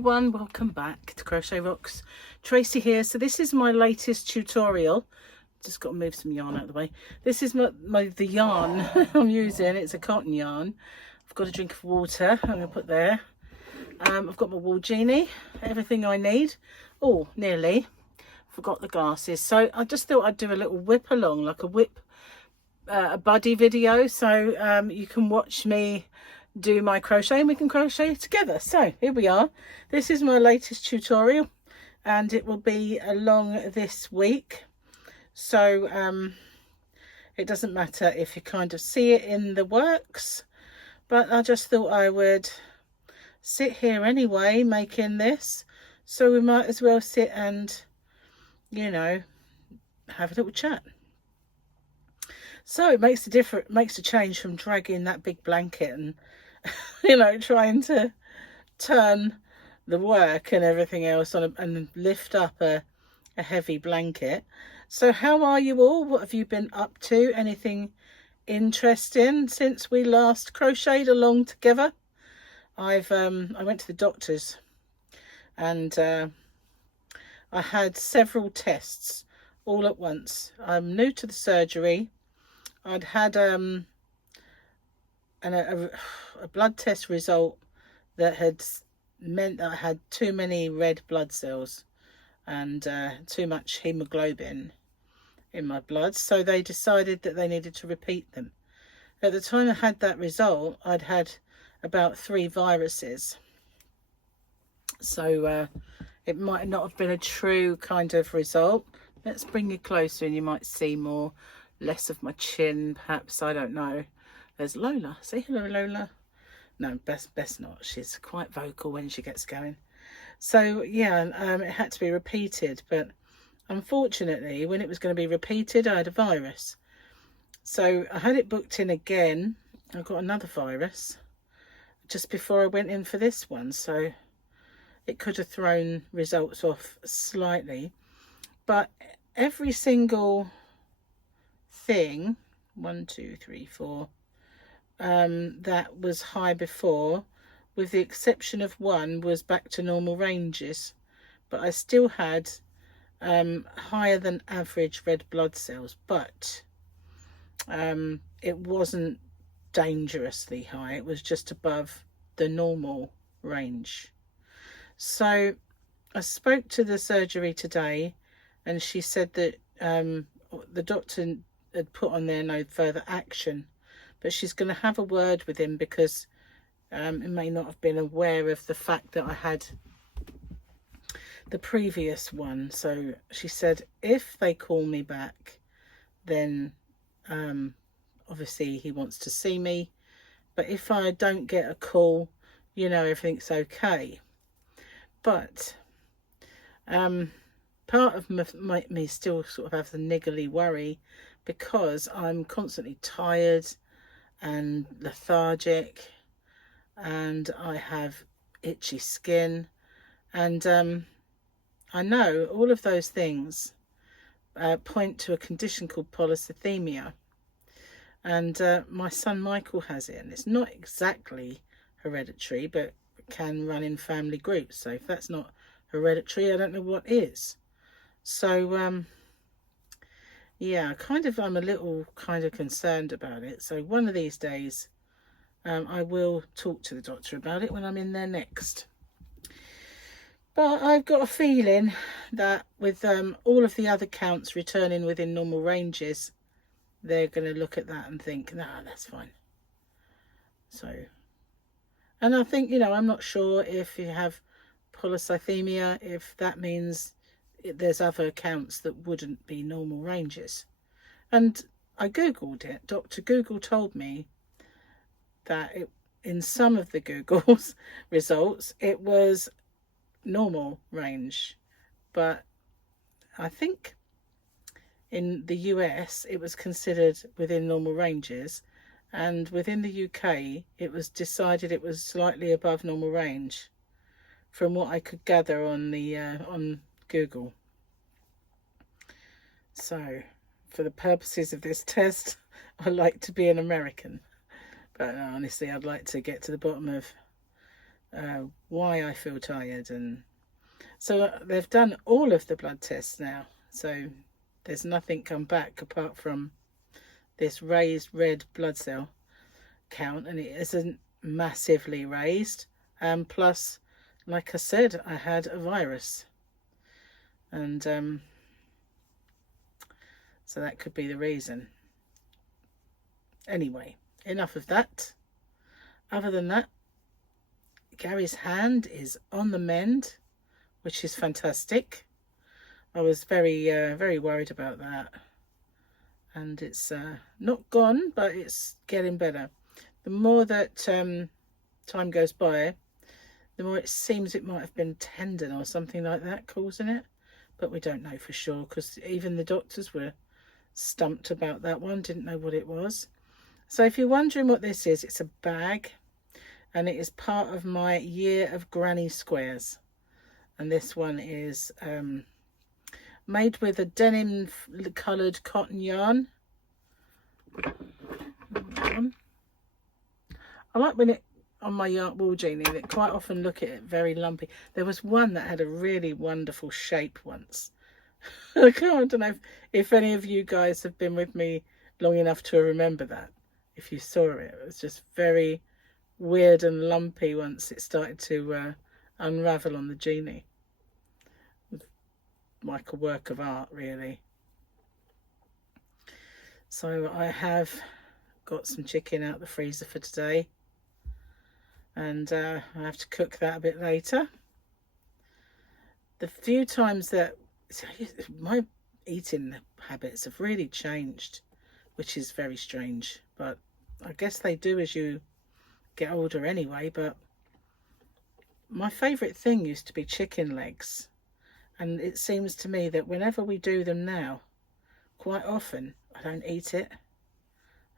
Welcome back to Crochet Rocks. Tracy here. So this is my latest tutorial. Just got to move some yarn out of the way. This is the yarn I'm using. It's a cotton yarn. I've got a drink of water I'm going to put there. I've got my wool genie, everything I need. Oh, nearly forgot the glasses. So I just thought I'd do a little whip along, like a whip a buddy video, so you can watch me do my crochet and we can crochet together. So here we are. This is my latest tutorial and it will be along this week, so it doesn't matter if you kind of see it in the works, but I just thought I would sit here anyway making this, so we might as well sit and, you know, have a little chat. So it makes a change from dragging that big blanket and you know, trying to turn the work and everything else on and lift up a heavy blanket. So how are you all? What have you been up to? Anything interesting since we last crocheted along together? I went to the doctor's and I had several tests all at once. I'm new to the surgery. I'd had a blood test result that had meant that I had too many red blood cells and too much hemoglobin in my blood, so they decided that they needed to repeat them. At the time I had that result, I'd had about 3 viruses, so it might not have been a true kind of result. Let's bring you closer and you might see less of my chin, perhaps. I don't know. There's Lola. Say hello, Lola. No, best not. She's quite vocal when she gets going. So yeah, it had to be repeated, but unfortunately when it was going to be repeated I had a virus, so I had it booked in again. I got another virus just before I went in for this one, so it could have thrown results off slightly. But every single thing, 1 2 3 4, that was high before, with the exception of one, was back to normal ranges, but I still had higher than average red blood cells, but it wasn't dangerously high. It was just above the normal range. So I spoke to the surgery today and she said that the doctor had put on there no further action, but she's going to have a word with him because it may not have been aware of the fact that I had the previous one. So she said if they call me back, then obviously he wants to see me, but if I don't get a call, you know, everything's okay. But part of me still sort of have the niggly worry because I'm constantly tired and lethargic and I have itchy skin, and I know all of those things point to a condition called polycythemia, and my son Michael has it, and it's not exactly hereditary, but it can run in family groups. So if that's not hereditary, I don't know what is. So yeah, I'm a little kind of concerned about it. So one of these days I will talk to the doctor about it when I'm in there next. But I've got a feeling that with all of the other counts returning within normal ranges, they're going to look at that and think, nah, that's fine. So, and I think, you know, I'm not sure if you have polycythemia, if that means there's other counts that wouldn't be normal ranges. And I googled it. Dr. Google told me that in some of the Google's results it was normal range, but I think in the US it was considered within normal ranges, and within the UK it was decided it was slightly above normal range from what I could gather on the on Google. So for the purposes of this test I like to be an American, but honestly I'd like to get to the bottom of why I feel tired. And so they've done all of the blood tests now, so there's nothing come back apart from this raised red blood cell count, and it isn't massively raised. Plus, like I said, I had a virus, and so that could be the reason. Anyway, enough of that. Other than that, Gary's hand is on the mend, which is fantastic. I was very worried about that, and it's not gone, but it's getting better. The more that time goes by, the more it seems it might have been tendon or something like that causing it, but we don't know for sure, because even the doctors were stumped about that one, didn't know what it was. So if you're wondering what this is, it's a bag, and it is part of my year of granny squares. And this one is made with a denim coloured cotton yarn. I like when it on my yarn wall genie, that quite often look at it very lumpy. There was one that had a really wonderful shape once. I don't know if any of you guys have been with me long enough to remember that. If you saw it, it was just very weird and lumpy once it started to unravel on the genie. Like a work of art, really. So I have got some chicken out the freezer for today, and I have to cook that a bit later. The few times that my eating habits have really changed, which is very strange, but I guess they do as you get older anyway. But my favourite thing used to be chicken legs, and it seems to me that whenever we do them now, quite often I don't eat it.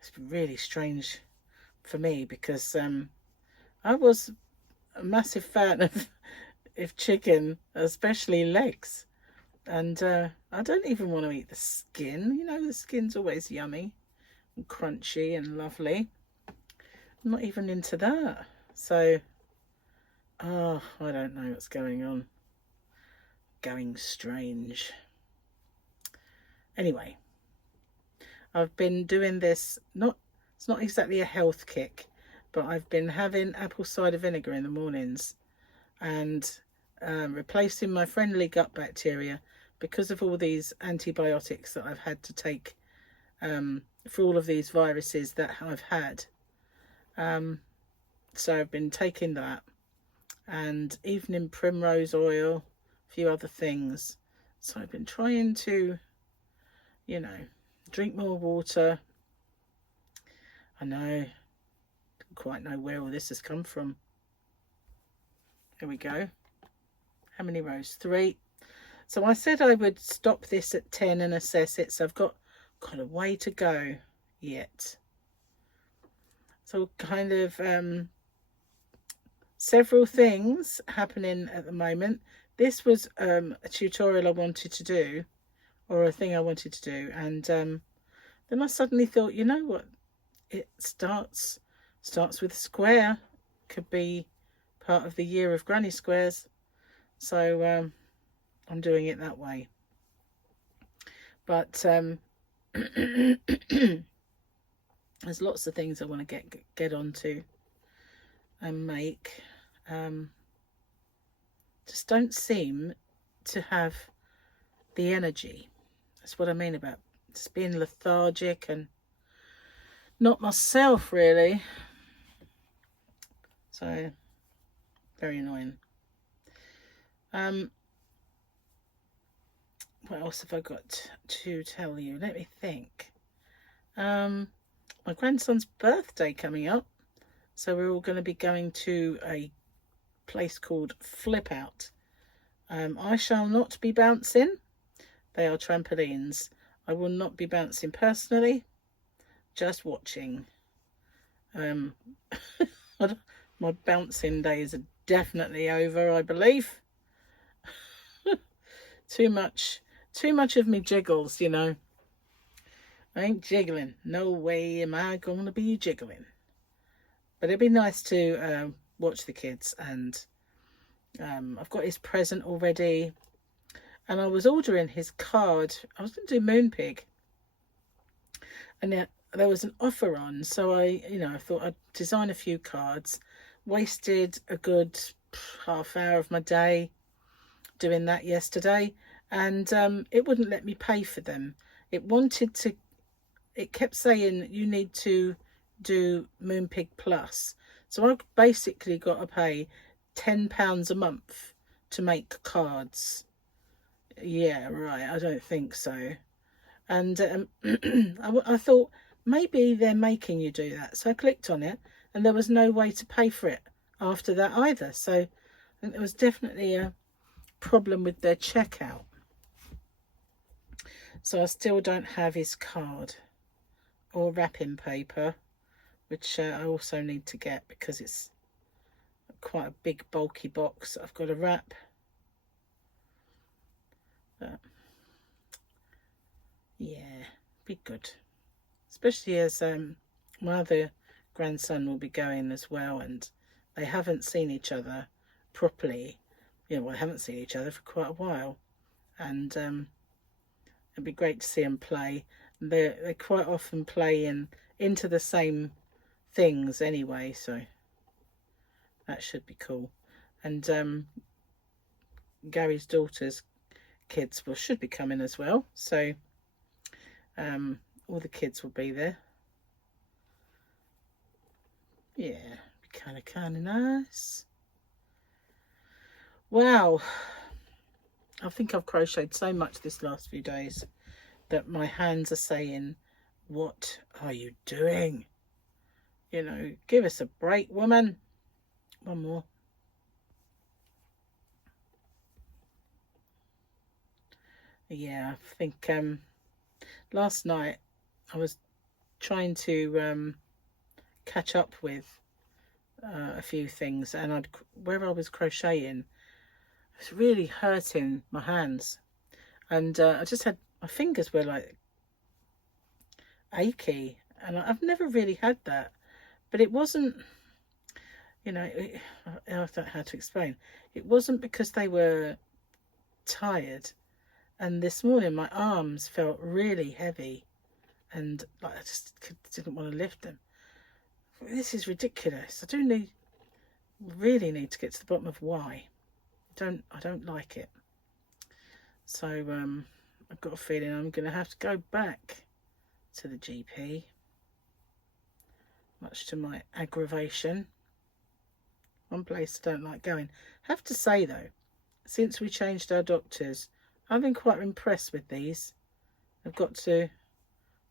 It's really strange for me, because I was a massive fan of chicken, especially legs, and I don't even want to eat the skin. You know, the skin's always yummy and crunchy and lovely. I'm not even into that. So I don't know what's going on. Going strange. Anyway, I've been doing this, it's not exactly a health kick, but I've been having apple cider vinegar in the mornings, and replacing my friendly gut bacteria because of all these antibiotics that I've had to take for all of these viruses that I've had. So I've been taking that, and evening primrose oil, a few other things. So I've been trying to, you know, drink more water. I know, don't quite know where all this has come from. Here we go. How many rows? 3. So I said I would stop this at 10 and assess it, so I've got a way to go yet. So kind of several things happening at the moment. This was a tutorial I wanted to do, or a thing I wanted to do, and then I suddenly thought, you know what, it starts with a square, could be part of the year of granny squares, so I'm doing it that way. But there's lots of things I want to get onto and make. Just don't seem to have the energy. That's what I mean about just being lethargic and not myself, really. So very annoying. What else have I got to tell you? Let me think. My grandson's birthday coming up, so we're all going to be going to a place called Flip Out. I shall not be bouncing. They are trampolines. I will not be bouncing personally, just watching. My bouncing days are definitely over, I believe. Too much of me jiggles, you know. I ain't jiggling. No way am I going to be jiggling. But it'd be nice to watch the kids. And I've got his present already, and I was ordering his card. I was going to do Moonpig, and there was an offer on, so I thought I'd design a few cards. Wasted a good half hour of my day doing that yesterday, and it wouldn't let me pay for them. It kept saying you need to do Moonpig Plus, so I basically got to pay £10 a month to make cards. Yeah, right, I don't think so. And I thought maybe they're making you do that, so I clicked on it, and there was no way to pay for it after that either. So I think there was definitely a problem with their checkout. So I still don't have his card or wrapping paper, which I also need to get, because it's quite a big bulky box I've got to wrap. But yeah, be good, especially as my other grandson will be going as well, and they haven't seen each other properly. Well, they haven't seen each other for quite a while, and it'd be great to see them play. They quite often play into the same things anyway, so that should be cool. And Gary's daughter's kids should be coming as well, so all the kids will be there. Yeah, be kind of nice. Wow, I think I've crocheted so much this last few days that my hands are saying, what are you doing? Give us a break, woman. One more. Yeah, I think last night I was trying to catch up with a few things, and where I was crocheting, it was really hurting my hands, and I just had, my fingers were like achy, and I've never really had that, but it wasn't, I don't know how to explain. It wasn't because they were tired. And this morning my arms felt really heavy, and like I just didn't want to lift them. This is ridiculous. I really need to get to the bottom of why. I don't like it. So I've got a feeling I'm going to have to go back to the GP, much to my aggravation. One place I don't like going. Have to say though, since we changed our doctors, I've been quite impressed with these. I've got to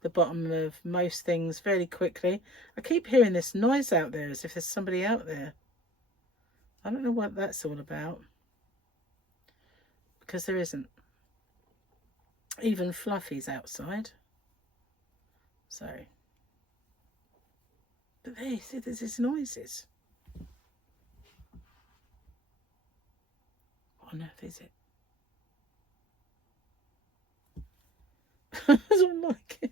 the bottom of most things fairly quickly. I keep hearing this noise out there as if there's somebody out there. I don't know what that's all about, because there isn't. Even Fluffy's outside. So, but there, see, there's these noises. What on earth is it? I don't like it.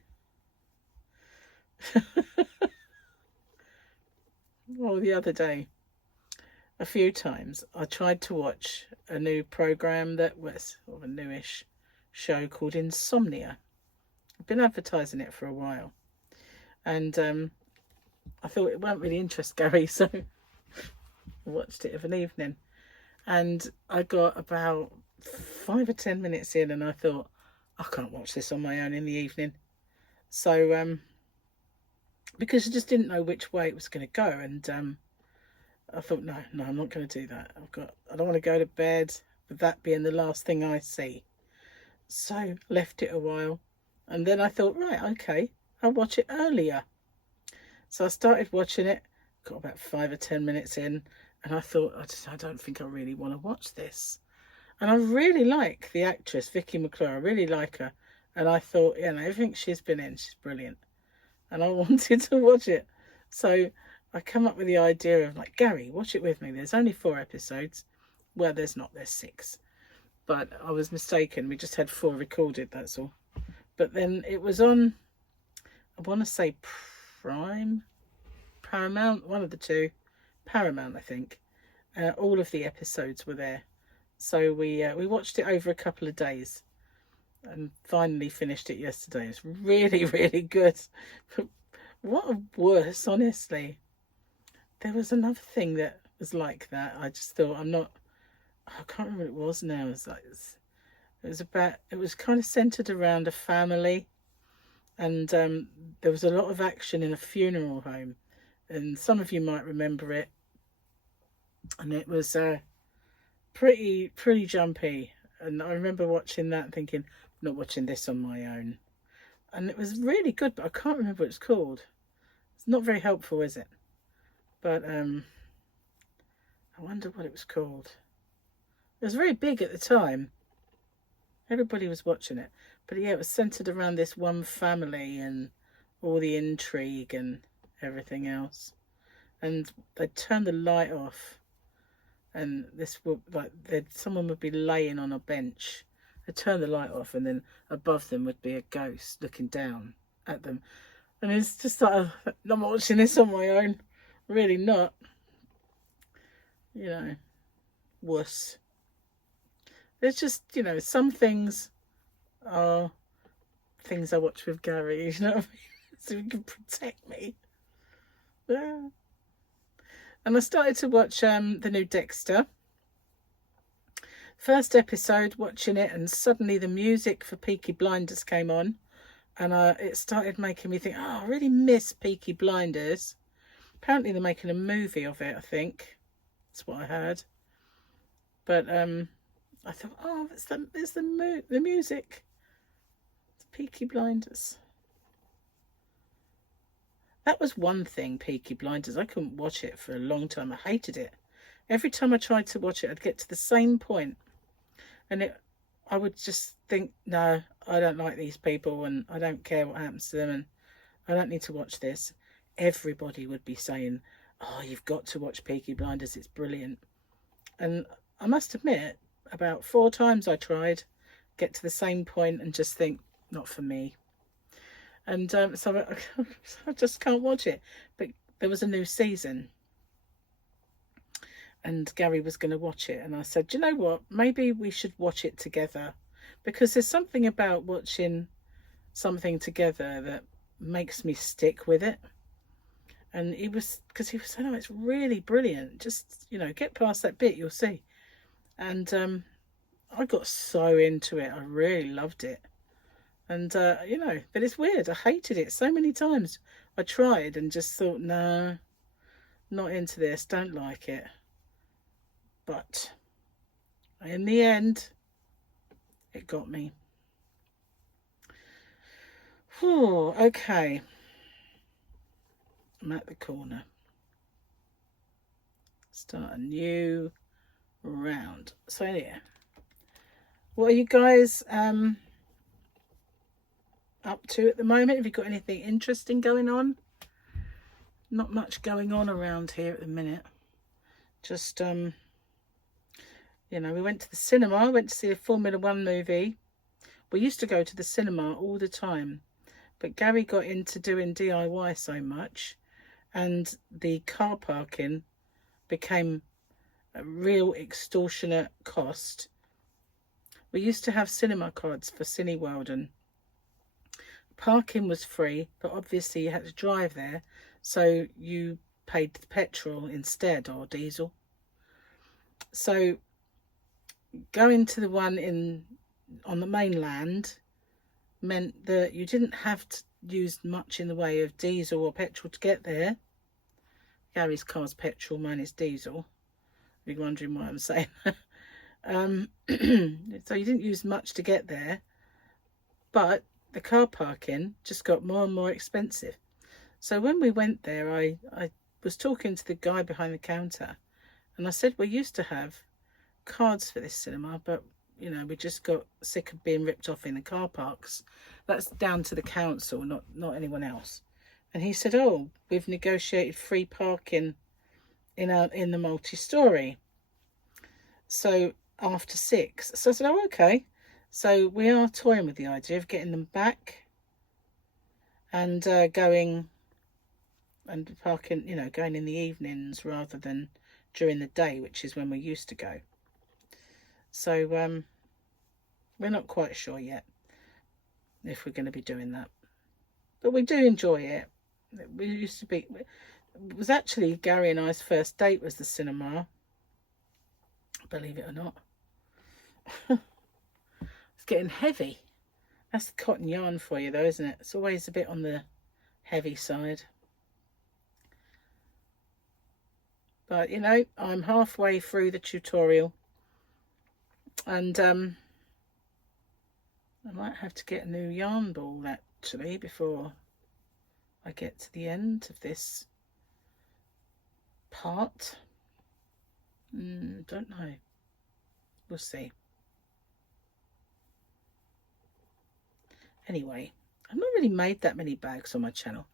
Well, the other day, a few times, I tried to watch a new program that was sort of a newish show called Insomnia. I've been advertising it for a while, and I thought it won't really interest Gary, so I watched it of an evening, and I got about 5 or 10 minutes in, and I thought, I can't watch this on my own in the evening. So because I just didn't know which way it was going to go, and I thought, no, I'm not going to do that. I don't want to go to bed with that being the last thing I see. So left it a while, and then I thought, right, okay, I'll watch it earlier. So I started watching it, got about 5 or 10 minutes in, and I thought, I don't think I really want to watch this. And I really like the actress, Vicky McClure. I really like her. And I thought, everything she's been in, she's brilliant. And I wanted to watch it. So I come up with the idea of, like, Gary, watch it with me. There's only 4 episodes. Well, there's not. There's 6. But I was mistaken. We just had 4 recorded, that's all. But then it was on, I want to say Paramount, one of the two. Paramount, I think. All of the episodes were there. So we watched it over a couple of days and finally finished it yesterday. It's really, really good. What a worse, honestly. There was another thing that was like that. I just thought, I can't remember what it was now. It was kind of centered around a family, and there was a lot of action in a funeral home, and some of you might remember it. And it was pretty jumpy, and I remember watching that and thinking, I'm not watching this on my own. And it was really good, but I can't remember what it's called. It's not very helpful, is it? But I wonder what it was called. It was very big at the time. Everybody was watching it. But yeah, it was centered around this one family and all the intrigue and everything else. And they'd turn the light off, and this would, like, someone would be laying on a bench. They'd turn the light off, and then above them would be a ghost looking down at them. And it's just like, I'm not watching this on my own. Really not. You know, wuss. There's just, you know, some things are things I watch with Gary, you know what I mean? So he can protect me. Yeah. And I started to watch the new Dexter. First episode, watching it, and suddenly the music for Peaky Blinders came on. And it started making me think, oh, I really miss Peaky Blinders. Apparently they're making a movie of it, I think. That's what I heard. But I thought, oh, it's the music. It's Peaky Blinders. That was one thing, Peaky Blinders. I couldn't watch it for a long time. I hated it. Every time I tried to watch it, I'd get to the same point, and I would just think, no, I don't like these people, and I don't care what happens to them, and I don't need to watch this. Everybody would be saying, oh, you've got to watch Peaky Blinders, it's brilliant. And I must admit, about 4 times I tried, get to the same point and just think, not for me. And so I just can't watch it. But there was a new season, and Gary was going to watch it, and I said, do you know what, maybe we should watch it together, because there's something about watching something together that makes me stick with it. And he was saying, oh, it's really brilliant, just, you know, get past that bit, you'll see. And I got so into it. I really loved it. And you know, but it's weird, I hated it so many times. I tried and just thought, no, not into this, don't like it. But in the end, it got me. Whew, okay. I'm at the corner. Start a new round. So yeah, what are you guys up to at the moment? Have you got anything interesting going on? Not much going on around here at the minute. Just you know, we went to the cinema. I went to see a Formula 1 movie. We used to go to the cinema all the time, but Gary got into doing DIY so much, and the car parking became a real extortionate cost. We used to have cinema cards for Cineworld, and parking was free, but obviously you had to drive there, so you paid the petrol instead, or diesel. So going to the one on the mainland meant that you didn't have to use much in the way of diesel or petrol to get there. Gary's car's petrol, mine is diesel. You're wondering why I'm saying that. So you didn't use much to get there, but the car parking just got more and more expensive. So when we went there, I was talking to the guy behind the counter, and I said, we used to have cards for this cinema, but you know, we just got sick of being ripped off in the car parks. That's down to the council, not anyone else. And he said, oh, we've negotiated free parking in the multi-story, so after 6. So I said, oh, okay. So we are toying with the idea of getting them back and going and parking, you know, going in the evenings rather than during the day, which is when we used to go. So we're not quite sure yet if we're going to be doing that, but we do enjoy it. We used to be, it was actually Gary and I's first date was the cinema, believe it or not. It's getting heavy. That's the cotton yarn for you though, isn't it? It's always a bit on the heavy side. But you know, I'm halfway through the tutorial, and I might have to get a new yarn ball actually before I get to the end of this part. Don't know. We'll see. Anyway, I've not really made that many bags on my channel.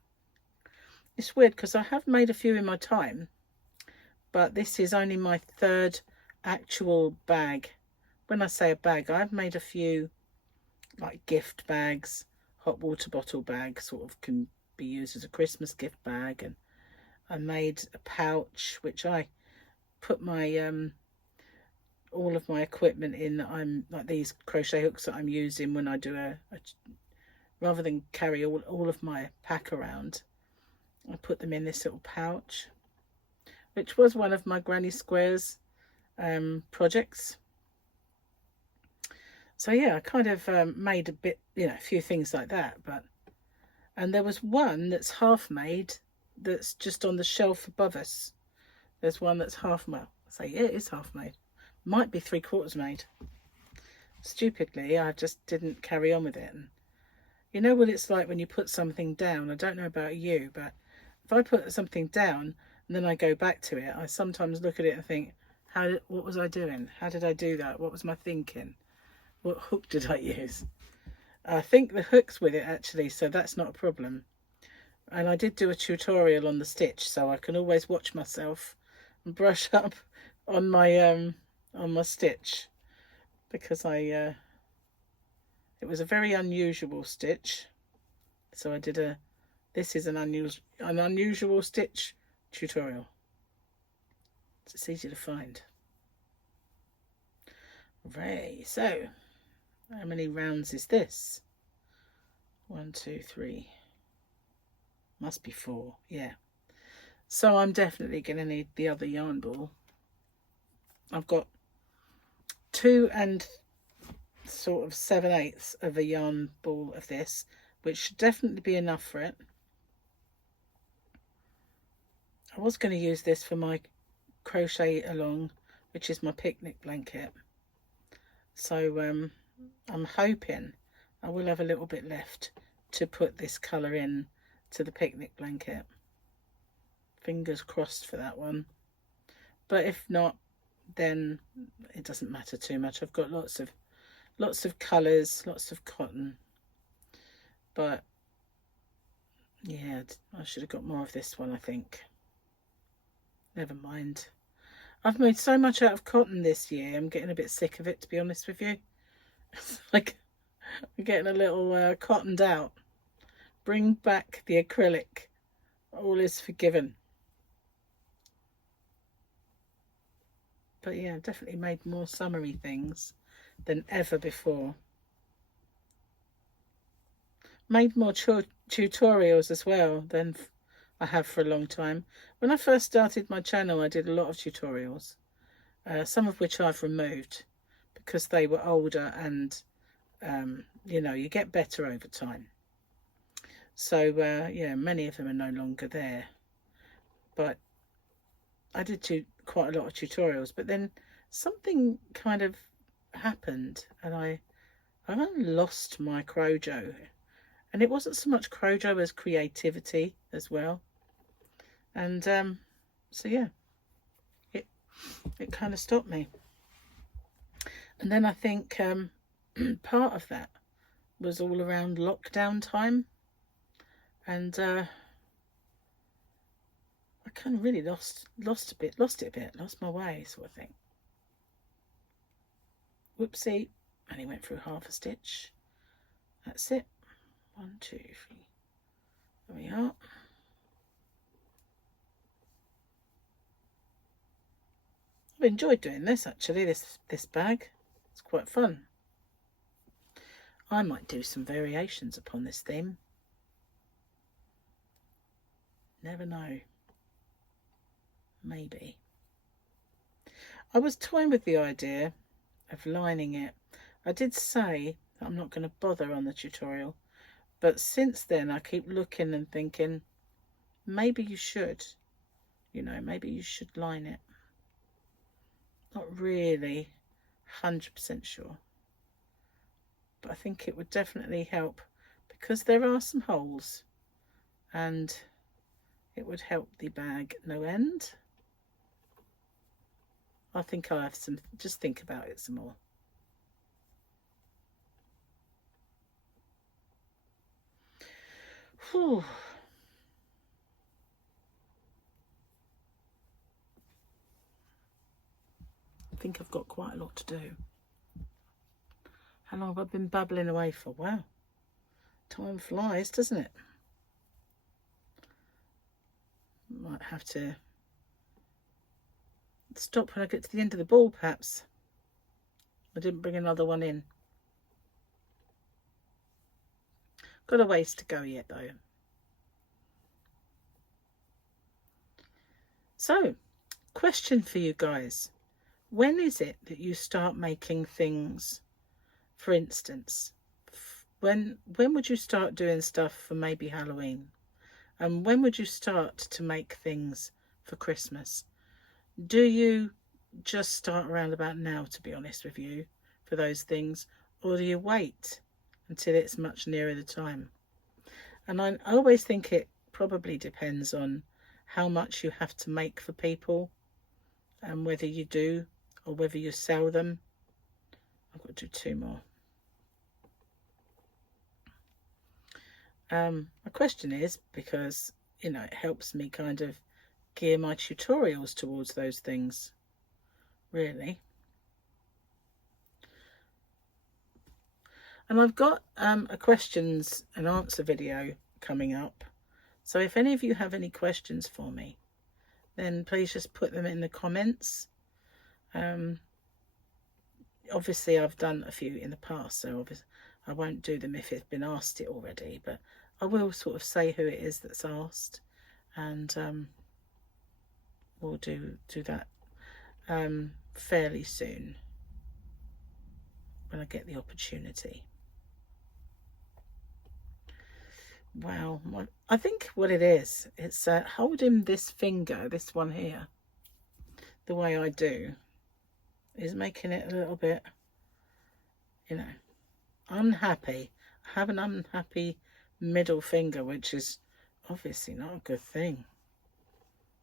It's weird because I have made a few in my time, but this is only my third actual bag. When I say a bag, I've made a few like gift bags, hot water bottle bags, sort of can be used as a Christmas gift bag, and I made a pouch which I put my all of my equipment in. I'm like these crochet hooks that I'm using when I do a rather than carry all of my pack around, I put them in this little pouch, which was one of my Granny Squares projects. So yeah, I kind of made a bit, you know, a few things like that. And there was one that's half made that's just on the shelf above us. There's one that's half made. So yeah, it is half made. Might be 3/4 made. Stupidly, I just didn't carry on with it. And you know what it's like when you put something down? I don't know about you, but if I put something down and then I go back to it, I sometimes look at it and think, what was I doing? How did I do that? What was my thinking? What hook did I use? I think the hook's with it actually, so that's not a problem. And I did do a tutorial on the stitch, so I can always watch myself and brush up on my stitch, because it was a very unusual stitch. So I did this is an unusual stitch tutorial. It's easy to find. Right, so how many rounds is this? 1, 2, 3. Must be 4, yeah. So I'm definitely going to need the other yarn ball. I've got 2 and sort of 7/8 of a yarn ball of this, which should definitely be enough for it. I was going to use this for my crochet along, which is my picnic blanket. So I'm hoping I will have a little bit left to put this colour in to the picnic blanket. Fingers crossed for that one. But if not, then it doesn't matter too much. I've got lots of colours, lots of cotton. But yeah, I should have got more of this one, I think. Never mind. I've made so much out of cotton this year, I'm getting a bit sick of it, to be honest with you. It's like I'm getting a little cottoned out. Bring back the acrylic. All is forgiven. But yeah, I've definitely made more summery things than ever before. Made more tutorials as well than I have for a long time. When I first started my channel, I did a lot of tutorials, some of which I've removed because they were older, and you know, you get better over time. So yeah, many of them are no longer there. But I did quite a lot of tutorials, but then something kind of happened and I lost my Crojo. And it wasn't so much Crojo as creativity as well. And so yeah, it kind of stopped me. And then I think part of that was all around lockdown time, and I kind of really lost it a bit, lost my way sort of thing. Whoopsie, only went through half a stitch. That's it. 1, 2, 3. There we are. enjoyed doing this actually, this bag. It's quite fun. I might do some variations upon this theme. Never know. Maybe. I was toying with the idea of lining it. I did say that I'm not going to bother on the tutorial, but since then I keep looking and thinking, maybe you should. You know, maybe you should line it. Not really 100% sure. But I think it would definitely help because there are some holes and it would help the bag no end. I think I'll have some, just think about it some more. Whew. I think I've got quite a lot to do. How long have I been babbling away for? Wow. Time flies, doesn't it? Might have to stop when I get to the end of the ball, perhaps. I didn't bring another one in. Got a ways to go yet, though. So, question for you guys. When is it that you start making things? For instance, when would you start doing stuff for maybe Halloween? And when would you start to make things for Christmas? Do you just start around about now, to be honest with you, for those things? Or do you wait until it's much nearer the time? And I always think it probably depends on how much you have to make for people and whether you do or whether you sell them. I've got to do 2 more. My question is because, you know, it helps me kind of gear my tutorials towards those things, really. And I've got a questions and answer video coming up. So if any of you have any questions for me, then please just put them in the comments. Obviously I've done a few in the past, so obviously I won't do them if it's been asked it already, but I will sort of say who it is that's asked, and we'll do that fairly soon when I get the opportunity. Wow, I think what it is, it's holding this finger, this one here, the way I do, is making it a little bit, you know, unhappy. I have an unhappy middle finger, which is obviously not a good thing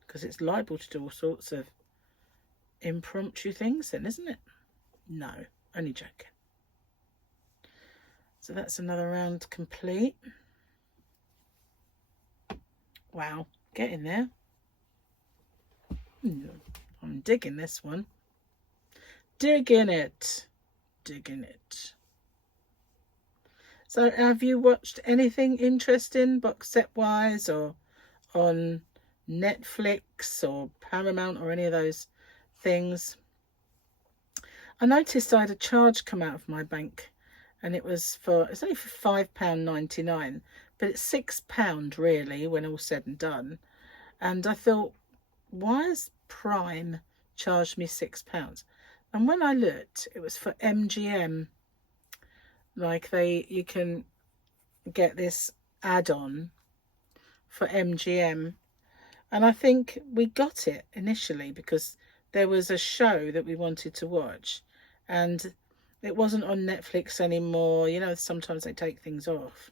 because it's liable to do all sorts of impromptu things then, isn't it? No, only joking. So that's another round complete. Wow, getting there. I'm digging this one. Digging it. Digging it. So have you watched anything interesting box set wise or on Netflix or Paramount or any of those things? I noticed I had a charge come out of my bank and it's only for £5.99, but it's £6 really when all said and done. And I thought, why has Prime charged me £6? And when I looked, it was for MGM. Like you can get this add-on for MGM. And I think we got it initially because there was a show that we wanted to watch and it wasn't on Netflix anymore. You know, sometimes they take things off.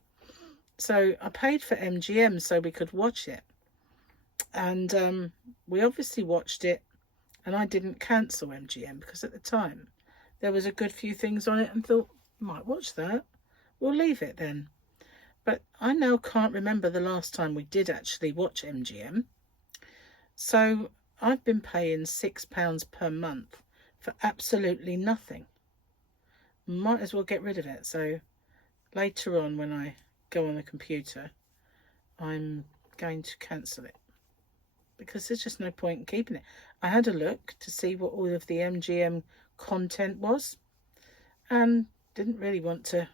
So I paid for MGM so we could watch it. And we obviously watched it and I didn't cancel MGM because at the time there was a good few things on it and thought, might watch that. We'll leave it then. But I now can't remember the last time we did actually watch MGM. So I've been paying £6 per month for absolutely nothing. Might as well get rid of it. So later on when I go on the computer, I'm going to cancel it because there's just no point in keeping it. I had a look to see what all of the MGM content was, and didn't really want to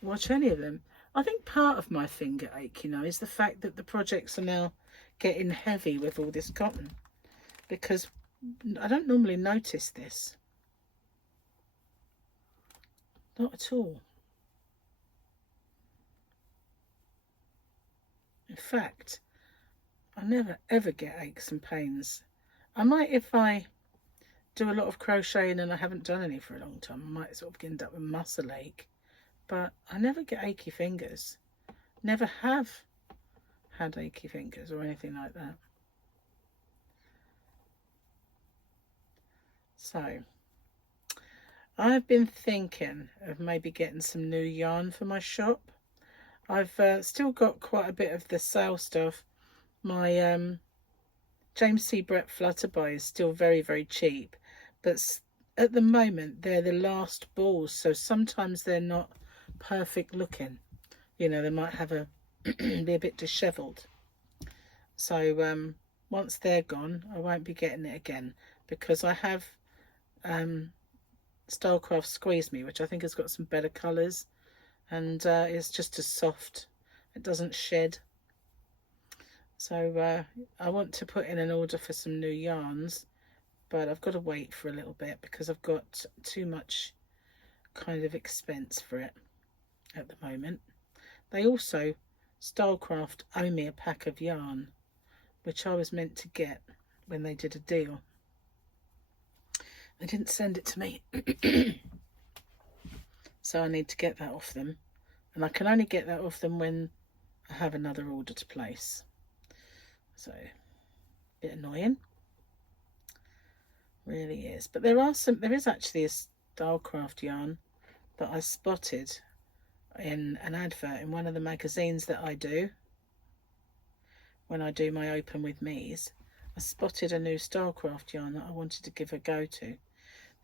watch any of them. I think part of my finger ache, you know, is the fact that the projects are now getting heavy with all this cotton, because I don't normally notice this. Not at all. In fact, I never ever get aches and pains. I might, if I do a lot of crocheting and I haven't done any for a long time, I might sort of end up with muscle ache, but I never get achy fingers. Never have had achy fingers or anything like that. So I've been thinking of maybe getting some new yarn for my shop. I've still got quite a bit of the sale stuff. My James C. Brett Flutterby is still very, very cheap, but at the moment they're the last balls, so sometimes they're not perfect looking. You know, they might have a be a bit disheveled. So once they're gone, I won't be getting it again, because I have Stylecraft Squeeze Me, which I think has got some better colours, and it's just as soft. It doesn't shed. So I want to put in an order for some new yarns, but I've got to wait for a little bit because I've got too much kind of expense for it at the moment. They also, Stylecraft, owe me a pack of yarn, which I was meant to get when they did a deal. They didn't send it to me. So I need to get that off them, and I can only get that off them when I have another order to place. So a bit annoying, really is. But there is actually a Stylecraft yarn that I spotted in an advert in one of the magazines that I do when I do my Open With Me's. I spotted a new Stylecraft yarn that I wanted to give a go to.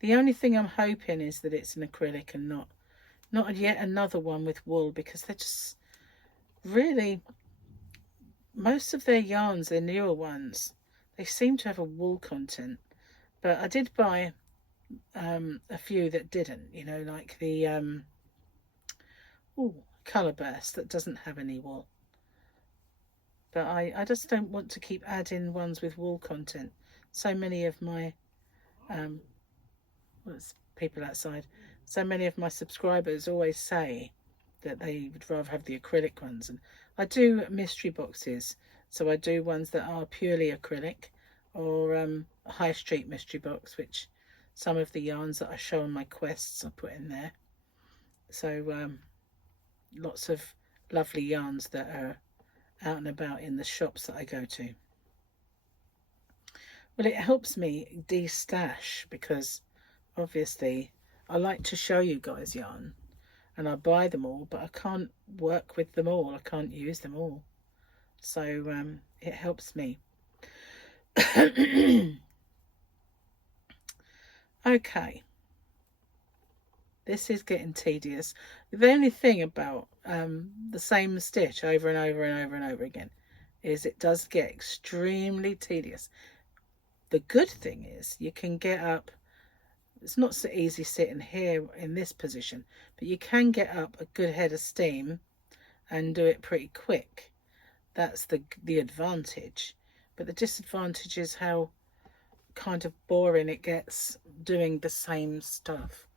The only thing I'm hoping is that it's an acrylic and not yet another one with wool, because they're just really, most of their yarns, their newer ones, they seem to have a wool content. But I did buy a few that didn't, you know, like the Colour Burst that doesn't have any wool. But I just don't want to keep adding ones with wool content. So many of my people outside, so many of my subscribers always say that they would rather have the acrylic ones. And I do mystery boxes, so I do ones that are purely acrylic, or a high street mystery box, which some of the yarns that I show on my quests I put in there. So lots of lovely yarns that are out and about in the shops that I go to. Well, it helps me de-stash, because obviously I like to show you guys yarn and I buy them all, but I can't work with them all. I can't use them all. So it helps me. Okay. This is getting tedious. The only thing about the same stitch over and over and over and over again is it does get extremely tedious. The good thing is you can get up, it's not so easy sitting here in this position, but you can get up a good head of steam and do it pretty quick. That's the advantage. But the disadvantage is how kind of boring it gets doing the same stuff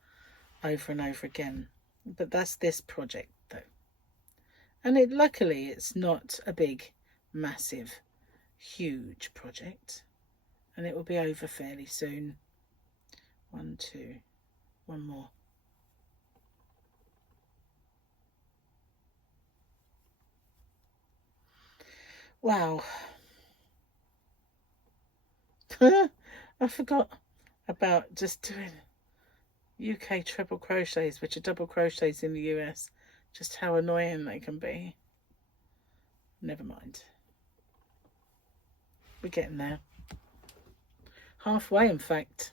over and over again. But that's this project though, and luckily it's not a big, massive, huge project, and it will be over fairly soon. One more. Wow. I forgot about just doing UK triple crochets, which are double crochets in the US, just how annoying they can be. Never mind. We're getting there. Halfway, in fact,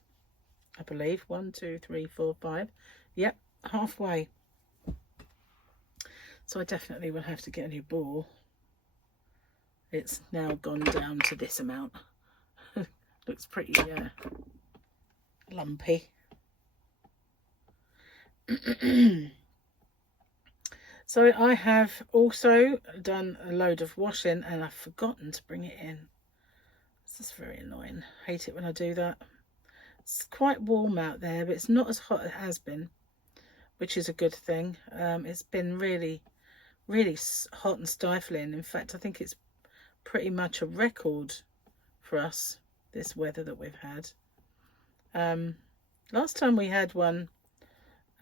I believe. 1, 2, 3, 4, 5. Yep, halfway. So I definitely will have to get a new ball. It's now gone down to this amount. Looks pretty lumpy. So I have also done a load of washing and I've forgotten to bring it in. This is very annoying. Hate it when I do that. It's quite warm out there, but it's not as hot as it has been, which is a good thing. It's been really, really hot and stifling. In fact, I think it's pretty much a record for us, this weather that we've had. Last time we had one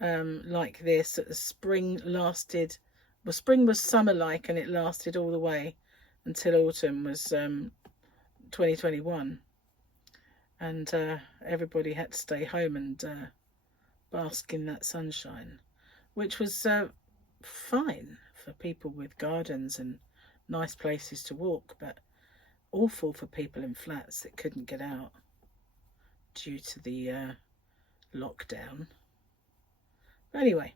like this, the spring lasted, well, spring was summer-like and it lasted all the way until autumn was 2021. And everybody had to stay home and bask in that sunshine, which was fine for people with gardens and nice places to walk, but awful for people in flats that couldn't get out due to the lockdown. But anyway,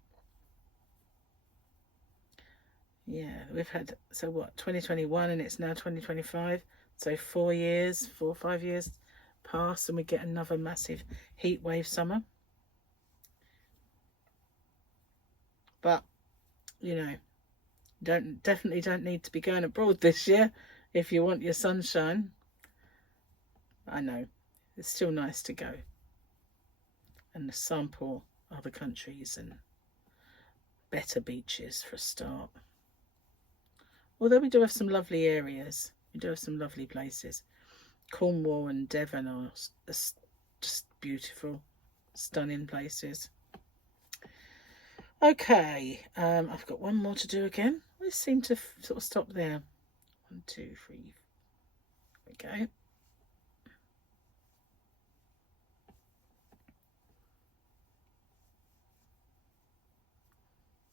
yeah, we've had, so what, 2021 and it's now 2025, so 4 or 5 years pass and we get another massive heat wave summer. But you know, definitely don't need to be going abroad this year if you want your sunshine. I know it's still nice to go and sample other countries and better beaches for a start. Although we do have some lovely areas, we do have some lovely places. Cornwall and Devon are just beautiful, stunning places. Okay, I've got one more to do again. I seem to sort of stop there. 1, 2, 3. Okay.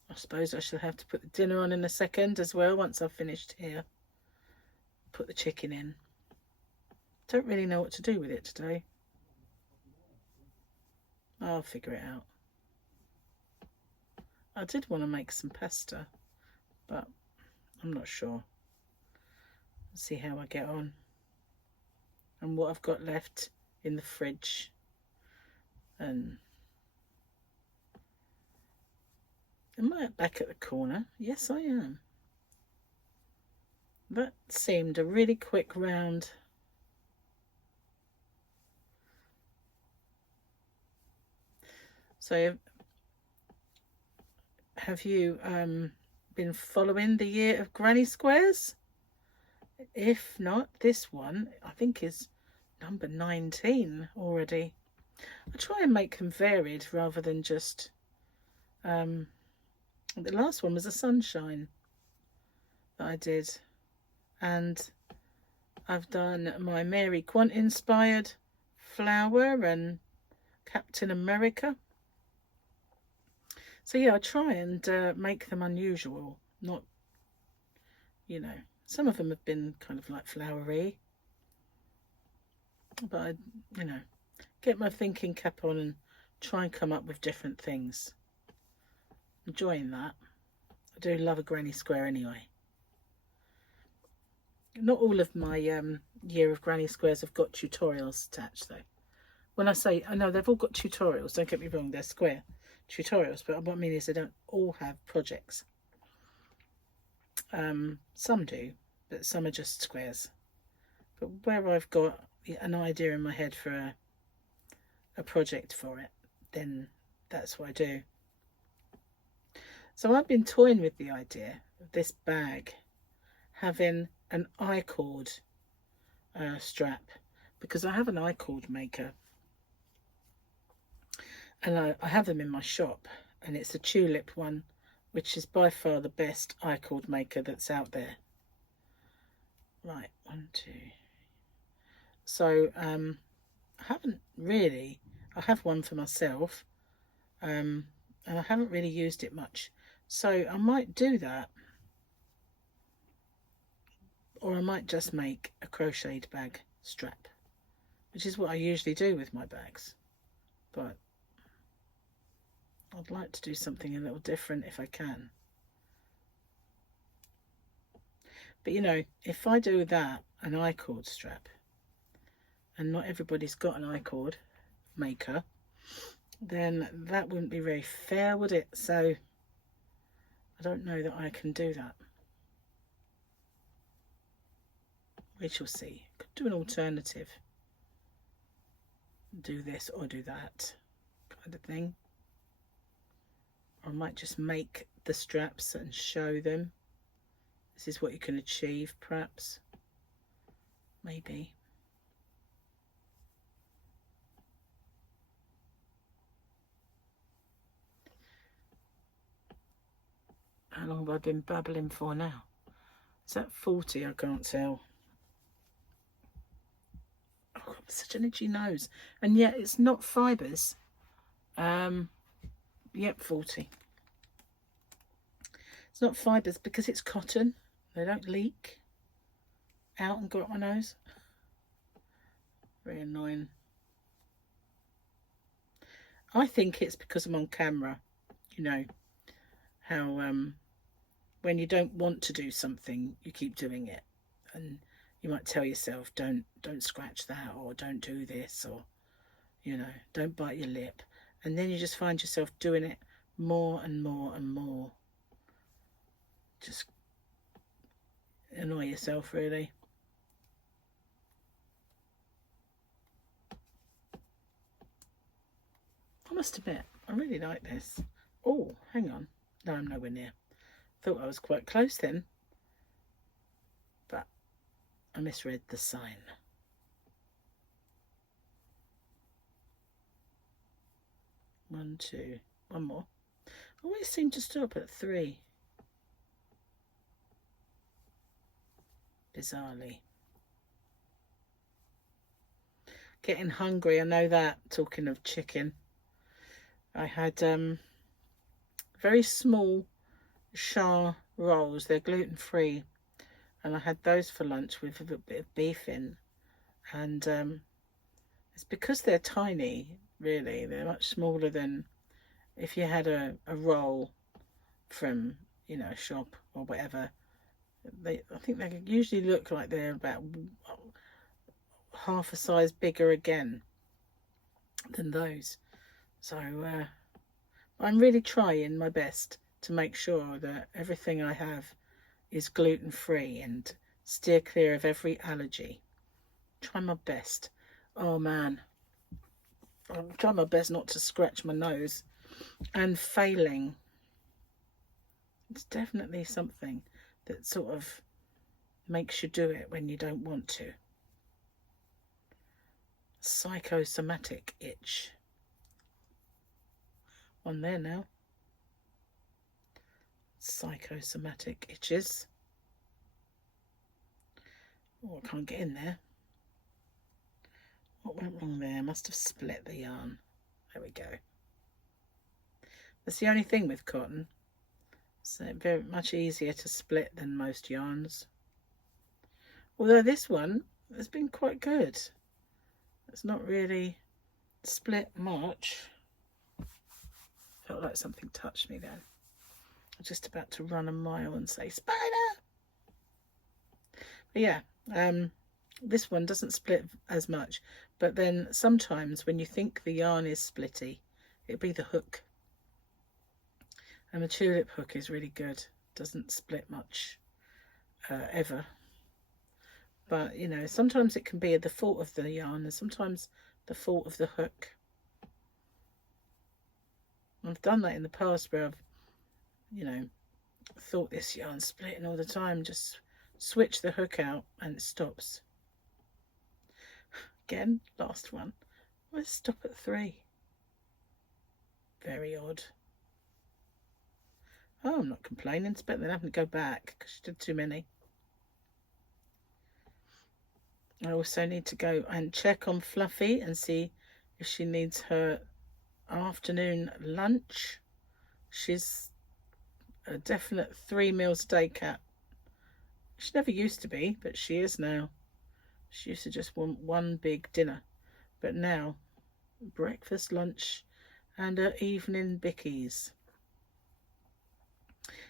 I suppose I shall have to put the dinner on in a second as well once I've finished here. Put the chicken in. Don't really know what to do with it today. I'll figure it out. I did want to make some pasta, but I'm not sure. Let's see how I get on and what I've got left in the fridge. And am I back at the corner? Yes, I am. That seemed a really quick round. So have you been following the year of granny squares? If not, this one I think is number 19 already. I try and make them varied rather than just the last one was a sunshine that I did, and I've done my Mary Quant inspired flower and Captain America. So yeah, I try and make them unusual, not, you know, some of them have been kind of like flowery, but I, you know, get my thinking cap on and try and come up with different things. Enjoying that. I do love a granny square anyway. Not all of my year of granny squares have got tutorials attached though. When I say, I know they've all got tutorials, don't get me wrong, they're square tutorials, but what I mean is they don't all have projects. Some do, but some are just squares. But where I've got an idea in my head for a project for it, then that's what I do. So I've been toying with the idea of this bag having an I-cord strap, because I have an I-cord maker and I have them in my shop, and it's a tulip one, which is by far the best I-cord maker that's out there. Right, 1, 2. So I haven't really, I have one for myself, and I haven't really used it much, so I might do that, or I might just make a crocheted bag strap, which is what I usually do with my bags, but I'd like to do something a little different if I can. But you know, if I do that, an I-cord strap, and not everybody's got an I-cord maker, then that wouldn't be very fair, would it? So I don't know that I can do that. We shall see. Could do an alternative. Do this or do that kind of thing. Or I might just make the straps and show them. This is what you can achieve, perhaps. Maybe. How long have I been babbling for now? Is that 40? I can't tell. Oh, I've got such an itchy nose. And yet it's not fibres. Yep, 40. It's not fibres because it's cotton. They don't leak out and go up my nose. Very annoying. I think it's because I'm on camera. You know how when you don't want to do something, you keep doing it, and you might tell yourself, don't scratch that, or don't do this, or you know, don't bite your lip, and then you just find yourself doing it more and more and more. Just annoy yourself, really. I must admit, I really like this. Oh, hang on. No, I'm nowhere near. Thought I was quite close then, but I misread the sign. One, two, one more. I always seem to stop at 3. Bizarrely. Getting hungry, I know that. Talking of chicken, I had very small char rolls. They're gluten-free, and I had those for lunch with a bit of beef in, and it's because they're tiny, really. They're much smaller than if you had a roll from, you know, a shop or whatever. I think they usually look like they're about half a size bigger again than those. So I'm really trying my best to make sure that everything I have is gluten-free and steer clear of every allergy. Try my best. Oh man, I'm trying my best not to scratch my nose, and failing. It's definitely something that sort of makes you do it when you don't want to. Psychosomatic itch. One there now. Psychosomatic itches. Oh, I can't get in there. What went wrong there? Must have split the yarn. There we go. That's the only thing with cotton. It's very much easier to split than most yarns. Although this one has been quite good. It's not really split much. Felt like something touched me then. I was just about to run a mile and say, spider! But yeah, this one doesn't split as much. But then sometimes when you think the yarn is splitty, it'll be the hook. And the tulip hook is really good. Doesn't split much, ever. But, you know, sometimes it can be the fault of the yarn and sometimes the fault of the hook. I've done that in the past where I've, you know, thought this yarn's splitting all the time. Just switch the hook out and it stops. Again, last one. Let's stop at 3. Very odd. Oh, I'm not complaining. It's better than having to go back because she did too many. I also need to go and check on Fluffy and see if she needs her afternoon lunch. She's a definite 3 meals a day cat. She never used to be, but she is now. She used to just want one big dinner, but now breakfast, lunch, and her evening bickies.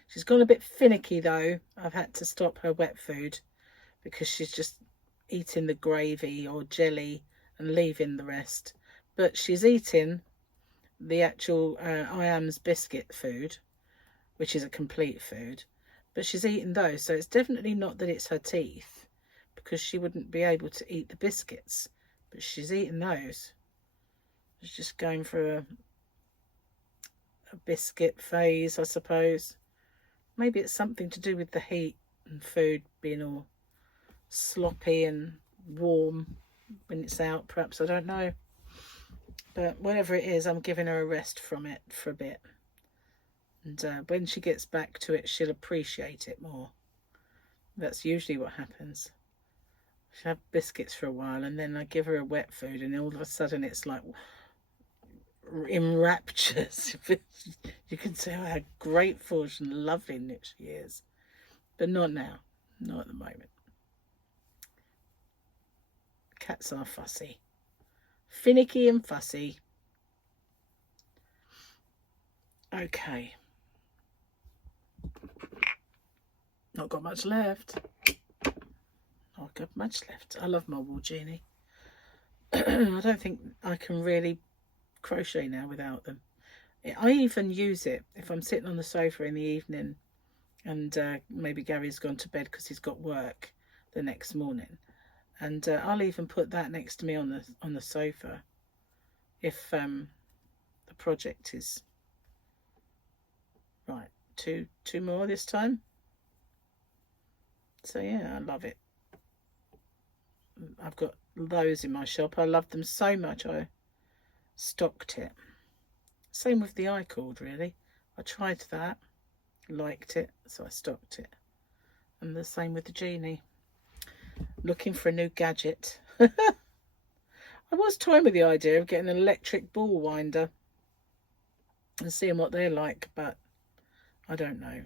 She's gone a bit finicky though. I've had to stop her wet food because she's just eating the gravy or jelly and leaving the rest. But she's eating the actual I Am's biscuit food, which is a complete food, but she's eating those. So it's definitely not that it's her teeth, because she wouldn't be able to eat the biscuits, but she's eating those. She's just going through a biscuit phase, I suppose. Maybe it's something to do with the heat and food being all sloppy and warm when it's out, perhaps, I don't know. But whatever it is, I'm giving her a rest from it for a bit. And when she gets back to it, she'll appreciate it more. That's usually what happens. She'll have biscuits for a while, and then I give her a wet food, and all of a sudden it's like in raptures. You can see how grateful and lovely she is. But not now. Not at the moment. Cats are fussy. Finicky and fussy. Okay. Not got much left. Not got much left. I love my wool genie. I don't think I can really crochet now without them. I even use it if I'm sitting on the sofa in the evening and maybe Gary's gone to bed because he's got work the next morning, and I'll even put that next to me on the sofa if the project is right. Two more this time. So yeah, I love it. I've got those in my shop. I love them so much I stocked it. Same with the I-cord, really. I tried that, liked it, so I stocked it. And the same with the genie. Looking for a new gadget. I was toying with the idea of getting an electric ball winder and seeing what they're like, but I don't know.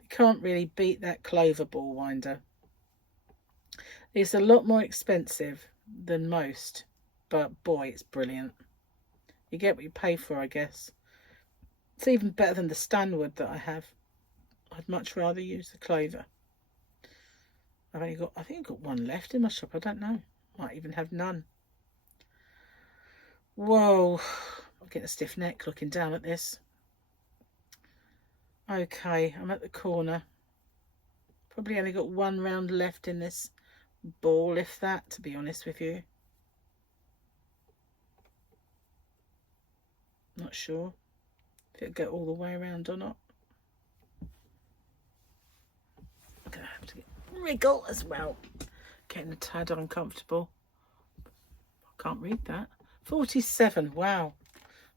You can't really beat that clover ball winder. It's a lot more expensive than most, but boy, it's brilliant. You get what you pay for, I guess. It's even better than the Stanwood that I have. I'd much rather use the clover. I think I've got one left in my shop. I don't know. Might even have none. Whoa, I'm getting a stiff neck looking down at this. Okay, I'm at the corner. Probably only got one round left in this ball, if that, to be honest with you. Not sure if it'll go all the way around or not. I'm gonna have to wriggle as well. Getting a tad uncomfortable. I can't read that. 47, wow.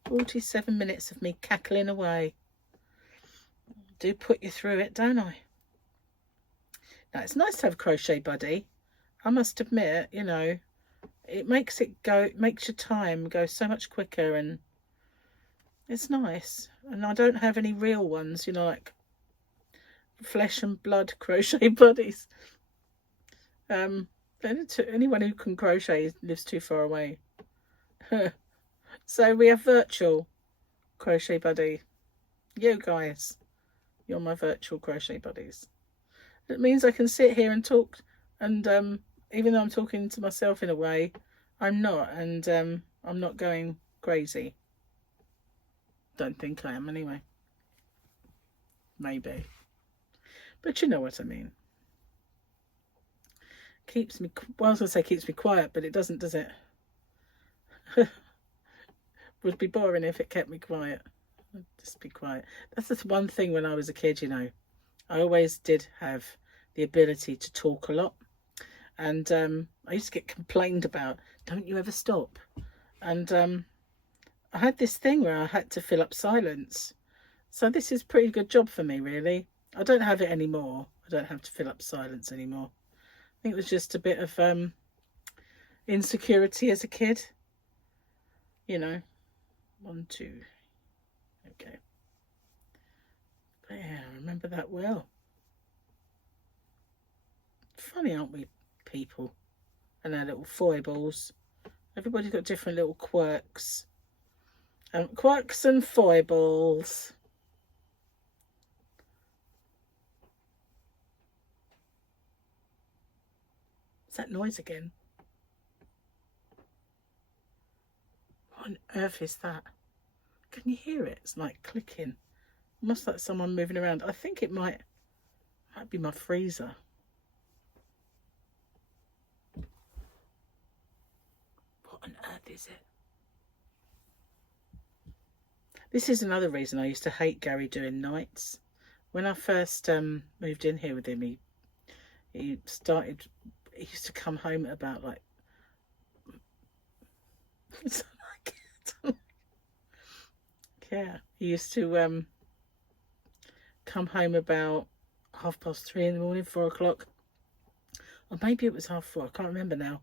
47 minutes of me cackling away. Do put you through it, don't I? Now, it's nice to have a crochet buddy. I must admit, you know, it makes your time go so much quicker, and it's nice. And I don't have any real ones, you know, like flesh and blood crochet buddies. Anyone who can crochet lives too far away. So we have virtual crochet buddy. You guys, you're my virtual crochet buddies. It means I can sit here and talk, and even though I'm talking to myself in a way, I'm not, and I'm not going crazy. Don't think I am anyway. Maybe. But you know what I mean. Keeps me, well, I was going to say keeps me quiet, but it doesn't, does it? Would be boring if it kept me quiet. I'd just be quiet. That's the one thing when I was a kid, you know. I always did have the ability to talk a lot. And I used to get complained about, don't you ever stop? And I had this thing where I had to fill up silence. So this is a pretty good job for me, really. I don't have it anymore. I don't have to fill up silence anymore. I think it was just a bit of insecurity as a kid. You know. 1, 2. Okay. But yeah, I remember that well. Funny, aren't we, people? And our little foibles. Everybody's got different little quirks. Quirks and foibles. What's that noise again? on earth is that? Can you hear it? It's like clicking. Almost like someone moving around. I think it might be my freezer. What on earth is it? This is another reason I used to hate Gary doing nights. When I first moved in here with him, he used to come home at about like yeah, he used to come home about 3:30 in the morning, 4 o'clock, or maybe it was 4:30. I can't remember now.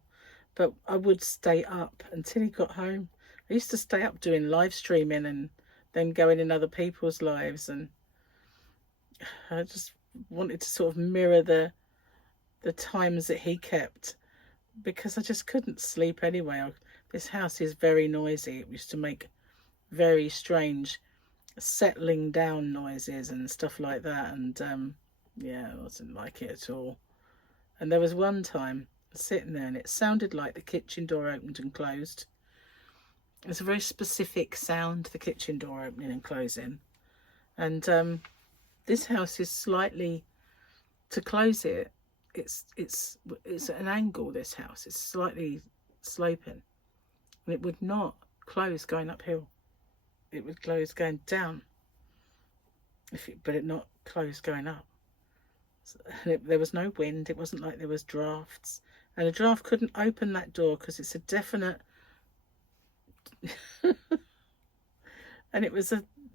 But I would stay up until he got home. I used to stay up doing live streaming and then going in other people's lives, and I just wanted to sort of mirror the times that he kept, because I just couldn't sleep anyway. This house is very noisy. It used to make very strange settling down noises and stuff like that, and yeah, I wasn't like it at all. And there was one time sitting there and it sounded like the kitchen door opened and closed. It's a very specific sound, the kitchen door opening and closing. And this house is slightly, to close it, it's at an angle. This house is slightly sloping, and it would not close going uphill. It would close going down, but it not close going up. And there was no wind. It wasn't like there was drafts, and a draft couldn't open that door because it's a definite. And it was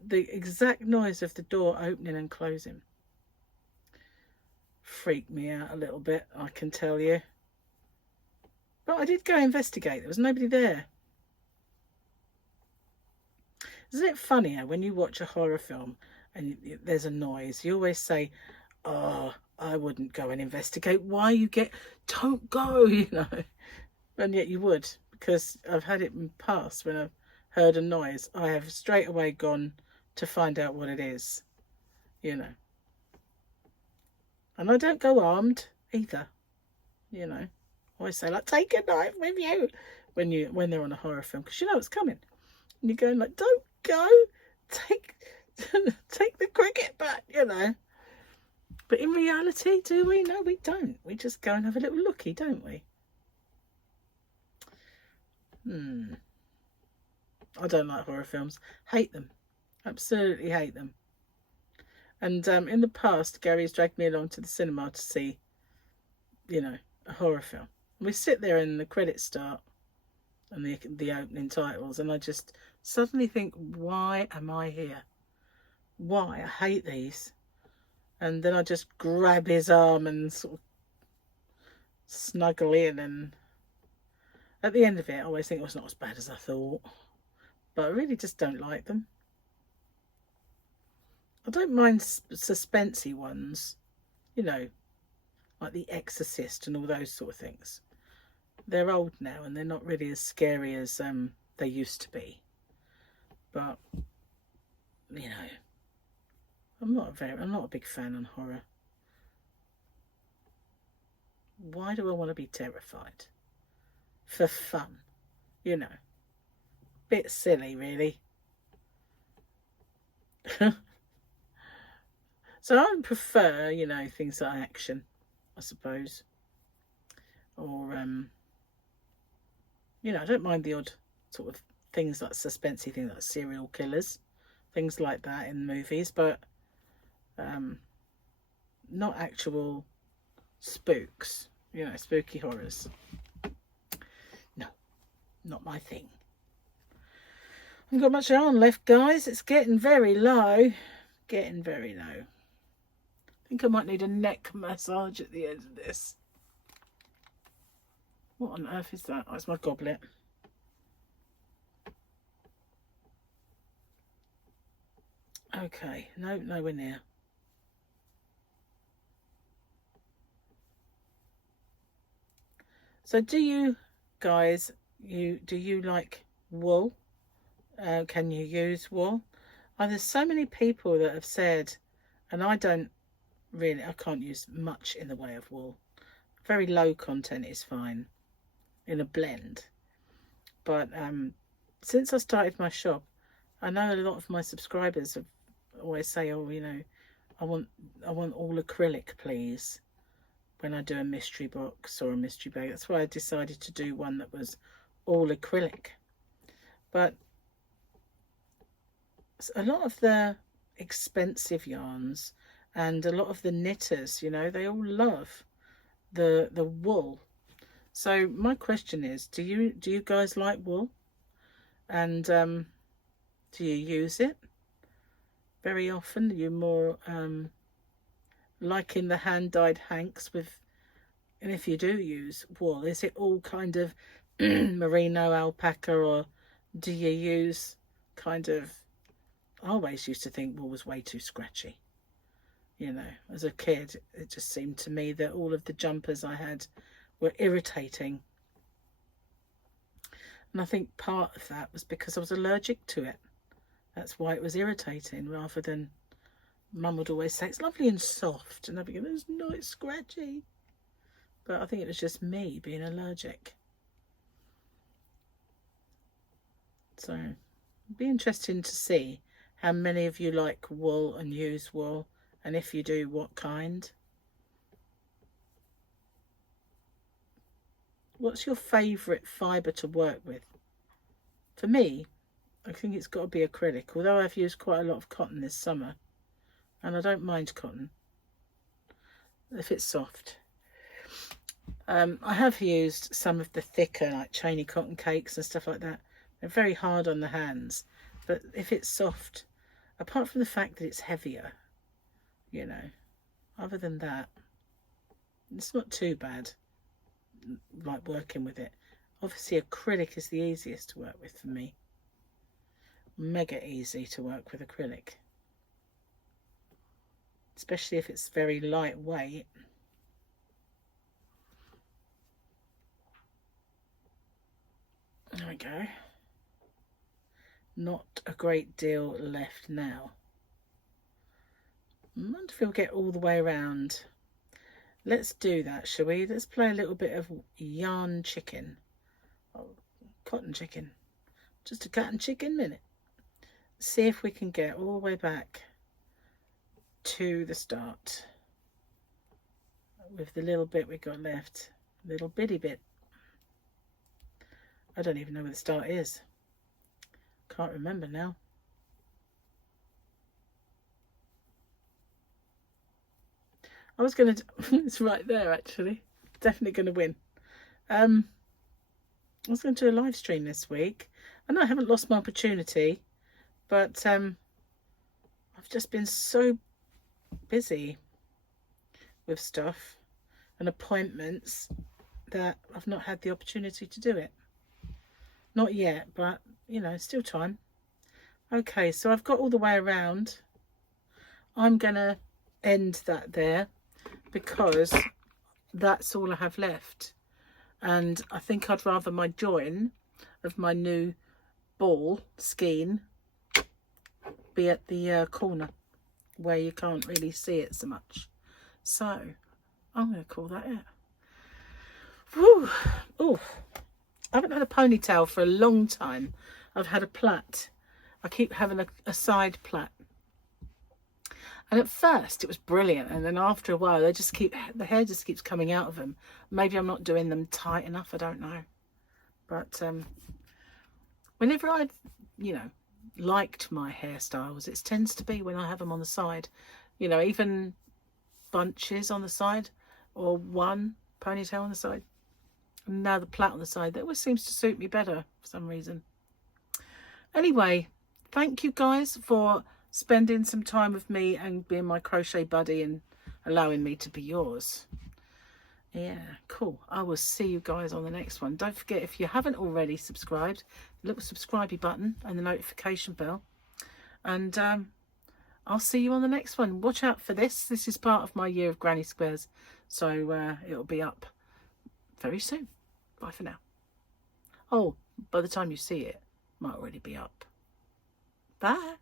the exact noise of the door opening and closing. Freaked me out a little bit, I can tell you. But I did go investigate. There was nobody there. Isn't it funny how when you watch a horror film and there's a noise, you always say, oh, I wouldn't go and investigate. Why don't go, you know. And yet you would, because I've had it in the past when I've heard a noise. I have straight away gone to find out what it is, you know. And I don't go armed either, you know. I always say, like, take a knife with you when they're on a horror film, because you know it's coming. And you're going like, don't go, take the cricket bat, you know. But in reality, do we? No, we don't. We just go and have a little looky, don't we? I don't like horror films. Hate them. Absolutely hate them. And in the past, Gary's dragged me along to the cinema to see, you know, a horror film. We sit there and the credits start and the opening titles, and I just suddenly think, why am I here? Why? I hate these. And then I just grab his arm and sort of snuggle in, and at the end of it, I always think it was not as bad as I thought. But I really just don't like them. I don't mind suspensey ones, you know, like The Exorcist and all those sort of things. They're old now and they're not really as scary as they used to be. But, you know, I'm not a big fan on horror. Why do I want to be terrified? For fun, you know. Bit silly, really. So I would prefer, you know, things like action, I suppose. Or, you know, I don't mind the odd sort of things like suspensey things like serial killers, things like that in movies, but not actual spooks, you know, spooky horrors. No, not my thing. I haven't got much on left, guys. It's getting very low. Getting very low. I think I might need a neck massage at the end of this. What on earth is that? Oh, it's my goblet. Okay, no, nowhere near. So do you guys, do you like wool? Can you use wool? There's so many people that have said, and I can't use much in the way of wool. Very low content is fine in a blend. But since I started my shop, I know a lot of my subscribers have always say, oh, you know, I want all acrylic, please, when I do a mystery box or a mystery bag. That's why I decided to do one that was all acrylic. But a lot of the expensive yarns and a lot of the knitters, you know, they all love the wool. So my question is, do you guys like wool? And do you use it very often? Are you more liking the hand-dyed hanks with, and if you do use wool, is it all kind of merino, alpaca, or do you use kind of, I always used to think wool was way too scratchy. You know, as a kid, it just seemed to me that all of the jumpers I had were irritating. And I think part of that was because I was allergic to it. That's why it was irritating, rather than Mum would always say, it's lovely and soft. And I'd be going, no, it's scratchy. But I think it was just me being allergic. So it'd be interesting to see how many of you like wool and use wool. And if you do, what kind? What's your favourite fibre to work with? For me, I think it's got to be acrylic, although I've used quite a lot of cotton this summer. And I don't mind cotton, if it's soft. I have used some of the thicker, like Cheney cotton cakes and stuff like that. They're very hard on the hands. But if it's soft, apart from the fact that it's heavier, you know, other than that, it's not too bad, like working with it. Obviously, acrylic is the easiest to work with for me. Mega easy to work with acrylic. Especially if it's very lightweight. There we go. Not a great deal left now. I wonder if we'll get all the way around. Let's do that, shall we? Let's play a little bit of yarn chicken. Oh, cotton chicken. Just a cotton chicken minute. See if we can get all the way back to the start with the little bit we got left. Little bitty bit. I don't even know where the start is. Can't remember now. I was going to, it's right there actually. Definitely going to win. I was going to do a live stream this week. I know I haven't lost my opportunity, but I've just been so busy with stuff and appointments that I've not had the opportunity to do it. Not yet, but you know, still time. Okay, so I've got all the way around. I'm gonna end that there because that's all I have left, and I think I'd rather my join of my new ball skein be at the corner where you can't really see it so much. So I'm going to call that it. Whew. Oh, I haven't had a ponytail for a long time. I've had a plait. I keep having a side plait. And at first it was brilliant, and then after a while the hair just keeps coming out of them. Maybe I'm not doing them tight enough, I don't know. But whenever I've, you know, liked my hairstyles, it tends to be when I have them on the side. You know, even bunches on the side or one ponytail on the side. And now the plait on the side, that always seems to suit me better for some reason. Anyway, thank you guys for spending some time with me and being my crochet buddy and allowing me to be yours. Yeah, cool. I will see you guys on the next one. Don't forget, if you haven't already subscribed, the little subscribe button and the notification bell. And I'll see you on the next one. Watch out for this. This is part of my year of Granny Squares. So it'll be up very soon. Bye for now. Oh, by the time you see it, it might already be up. Bye.